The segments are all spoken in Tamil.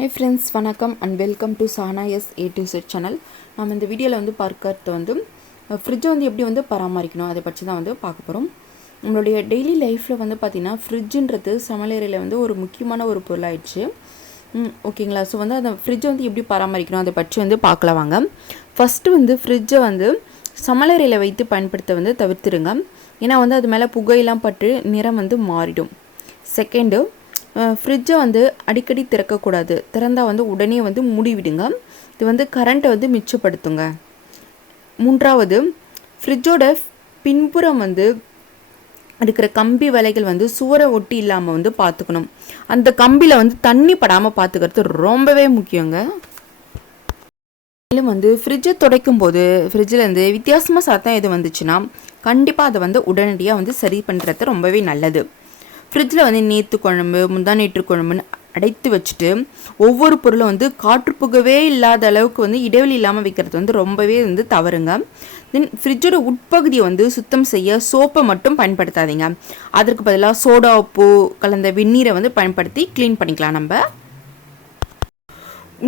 Hey friends, வணக்கம் and welcome to Sahana S A to Z channel. நம்ம இந்த வீடியோவில் வந்து பார்க்கறது வந்து ஃப்ரிட்ஜை வந்து எப்படி வந்து பராமரிக்கணும் அதை பற்றி தான் வந்து பார்க்க போகிறோம். நம்மளுடைய டெய்லி லைஃப்பில் வந்து பார்த்திங்கன்னா ஃப்ரிட்ஜுன்றது சமையலறையில் வந்து ஒரு முக்கியமான ஒரு பொருளாயிடுச்சு. ஓகேங்களா? ஸோ வந்து அந்த ஃப்ரிட்ஜை வந்து எப்படி பராமரிக்கணும் அதை பற்றி வந்து பார்க்கலாம் வாங்க. ஃபஸ்ட்டு வந்து ஃப்ரிட்ஜை வந்து சமையலறையில் வைத்து பயன்படுத்த வந்து தவிர்த்துடுங்க. ஏன்னா வந்து அது மேலே புகையெல்லாம் பட்டு நிறம் வந்து மாறிடும். செகண்டு, ஃப்ரிட்ஜை வந்து அடிக்கடி திறக்கக்கூடாது. திறந்தால் வந்து உடனே வந்து மூடிவிடுங்க. இது வந்து கரண்ட்டை வந்து மிச்சப்படுத்துங்க. மூன்றாவது, ஃப்ரிட்ஜோட பின்புறம் வந்து இருக்கிற கம்பி வலைகள் வந்து சுவரை ஒட்டி இல்லாமல் வந்து பார்த்துக்கணும். அந்த கம்பியில் வந்து தண்ணி படாமல் பார்த்துக்கிறது ரொம்பவே முக்கியங்க. மேலும் வந்து ஃப்ரிட்ஜை துடைக்கும் போது ஃப்ரிட்ஜிலேருந்து வித்தியாசமாக சத்தம் எது வந்துச்சுன்னா கண்டிப்பாக அதை வந்து உடனடியாக வந்து சரி பண்ணுறது ரொம்பவே நல்லது. ஃப்ரிட்ஜில் வந்து நேற்று குழம்பு முந்தா நேற்று குழம்புன்னு அடைத்து வச்சுட்டு ஒவ்வொரு பொருளும் வந்து காற்றுப்புகவே இல்லாத அளவுக்கு வந்து இடைவெளி இல்லாமல் வைக்கிறது வந்து ரொம்பவே வந்து தவறுங்க. தென் ஃப்ரிட்ஜோட உட்பகுதியை வந்து சுத்தம் செய்ய சோப்பை மட்டும் பயன்படுத்தாதீங்க. அதற்கு பதிலாக சோடா உப்பு கலந்த வெந்நீரை வந்து பயன்படுத்தி க்ளீன் பண்ணிக்கலாம். நம்ம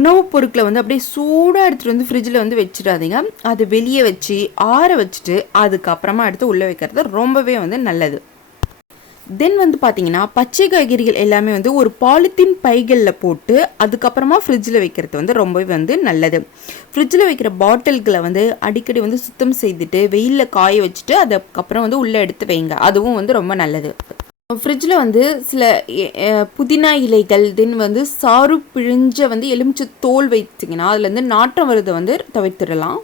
உணவுப் பொருட்களை வந்து அப்படியே சூடாக எடுத்துகிட்டு வந்து ஃப்ரிட்ஜில் வந்து வச்சிடாதீங்க. அது வெளியே வச்சு ஆற வச்சுட்டு அதுக்கப்புறமா எடுத்து உள்ளே வைக்கிறது ரொம்பவே வந்து நல்லது. தென் வந்து பார்த்தீங்கன்னா பச்சை காய்கறிகள் எல்லாமே வந்து ஒரு பாலித்தீன் பைகளில் போட்டு அதுக்கப்புறமா ஃப்ரிட்ஜில் வைக்கிறது வந்து ரொம்பவே வந்து நல்லது. ஃப்ரிட்ஜில் வைக்கிற பாட்டில்களை வந்து அடிக்கடி வந்து சுத்தம் செய்துட்டு வெயிலில் காய வச்சுட்டு அதுக்கப்புறம் வந்து உள்ளே எடுத்து வைங்க. அதுவும் வந்து ரொம்ப நல்லது. ஃப்ரிட்ஜில் வந்து சில புதினா இலைகள் தென் வந்து சாறு பிழிஞ்ச வந்து எலுமிச்சை தோல் வைத்திங்கன்னா அதுலேருந்து நாற்றம் வருதை வந்து தவிர்த்திடலாம்.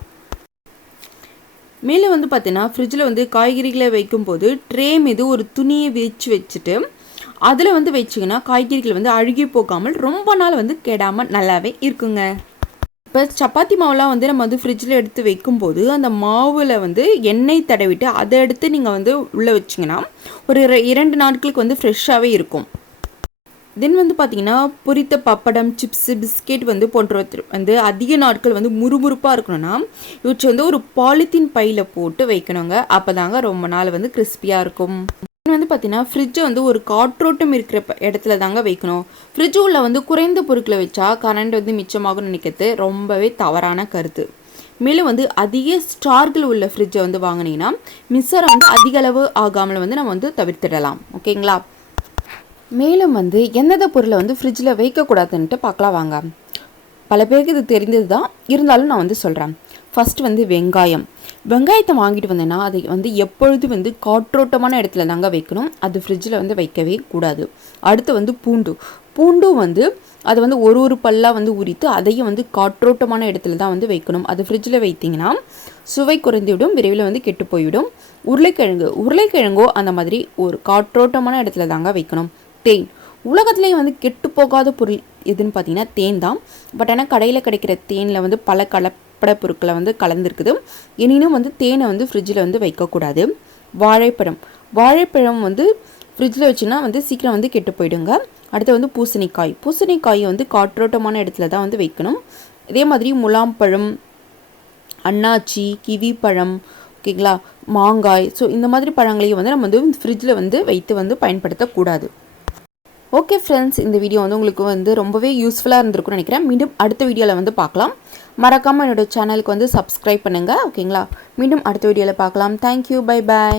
மேலே வந்து பார்த்தீங்கன்னா ஃப்ரிட்ஜில் வந்து காய்கறிகளை வைக்கும்போது ட்ரே மீது ஒரு துணியை வச்சுட்டு அதில் வந்து வச்சிங்கன்னா காய்கறிகள் வந்து அழுகி போகாமல் ரொம்ப நாள் வந்து கெடாமல் நல்லாவே இருக்குங்க. இப்போ சப்பாத்தி மாவுலாம் வந்து நம்ம வந்து ஃப்ரிட்ஜில் எடுத்து வைக்கும்போது அந்த மாவில் வந்து எண்ணெய் தடவிட்டு அதை எடுத்து நீங்கள் வந்து உள்ளே வச்சிங்கன்னா ஒரு 2 நாட்களுக்கு வந்து ஃப்ரெஷ்ஷாகவே இருக்கும். தென் வந்து பார்த்தீங்கன்னா பொரித்த பப்படம் சிப்ஸு பிஸ்கெட் வந்து போன்றவற்றை வந்து அதிக நாட்கள் வந்து முறுமுறுப்பாக இருக்கணும்னா இவற்றை வந்து ஒரு பாலித்தீன் பையில் போட்டு வைக்கணுங்க. அப்போ தாங்க ரொம்ப நாள் வந்து கிறிஸ்பியாக இருக்கும். வந்து பார்த்தீங்கன்னா ஃப்ரிட்ஜை வந்து ஒரு காற்றோட்டம் இருக்கிற இடத்துல தாங்க வைக்கணும். ஃப்ரிட்ஜு உள்ள வந்து குறைந்த பொருட்களை வச்சா கரண்ட் வந்து மிச்சமாகும்னு நினைக்கிறது ரொம்பவே தவறான கருத்து. மேலும் வந்து அதிக ஸ்டார்கள் உள்ள ஃப்ரிட்ஜை வந்து வாங்கினீங்கன்னா மின்சாரம் வந்து அதிக அளவு ஆகாமல் வந்து நம்ம வந்து தவிர்த்திடலாம். ஓகேங்களா? மேலும் வந்து எந்தெந்த பொருளை வந்து ஃப்ரிட்ஜில் வைக்கக்கூடாதுன்ட்டு பார்க்கலாம் வாங்க. பல பேருக்கு இது தெரிந்தது தான், இருந்தாலும் நான் வந்து சொல்கிறேன். ஃபஸ்ட்டு வந்து வெங்காயத்தை வாங்கிட்டு வந்தேன்னா அதை வந்து எப்பொழுது வந்து காற்றோட்டமான இடத்துல தாங்க வைக்கணும். அது ஃப்ரிட்ஜில் வந்து வைக்கவே கூடாது. அடுத்து வந்து பூண்டும் வந்து அதை வந்து ஒரு பல்லாக வந்து உரித்து அதையும் வந்து காற்றோட்டமான இடத்துல தான் வந்து வைக்கணும். அது ஃப்ரிட்ஜில் வைத்திங்கன்னா சுவை குறைந்துவிடும், விரைவில் வந்து கெட்டு போய்விடும். உருளைக்கிழங்கோ அந்த மாதிரி ஒரு காற்றோட்டமான இடத்துல தாங்க வைக்கணும். தேன் உலகத்துலேயே வந்து கெட்டு போகாத பொருள் எதுன்னு பார்த்தீங்கன்னா தேன் தான். பட் ஆனால் கடையில் கிடைக்கிற தேனில் வந்து பல கலப்பட பொருட்களை வந்து கலந்துருக்குது. எனினும் வந்து தேனை வந்து ஃப்ரிட்ஜில் வந்து வைக்கக்கூடாது. வாழைப்பழம் வந்து ஃப்ரிட்ஜில் வச்சுன்னா வந்து சீக்கிரம் வந்து கெட்டு போயிடுங்க. அடுத்து வந்து பூசணிக்காயை வந்து காற்றோட்டமான இடத்துல தான் வந்து வைக்கணும். இதே மாதிரி முலாம்பழம், அன்னாச்சி, கிவி பழம், ஓகேங்களா, மாங்காய், ஸோ இந்த மாதிரி பழங்களையும் வந்து நம்ம வந்து ஃப்ரிட்ஜில் வந்து வைத்து வந்து பயன்படுத்தக்கூடாது. ஓகே ஃப்ரெண்ட்ஸ், இந்த வீடியோ வந்து உங்களுக்கு வந்து ரொம்பவே யூஸ்ஃபுல்லாக இருந்திருக்கும்னு நினைக்கிறேன். மீண்டும் அடுத்த வீடியோவில் வந்து பார்க்கலாம். மறக்காமல் என்னோடய சேனலுக்கு வந்து சப்ஸ்கிரைப் பண்ணுங்கள். ஓகேங்களா? மீண்டும் அடுத்த வீடியோவில் பார்க்கலாம். Thank you, bye bye.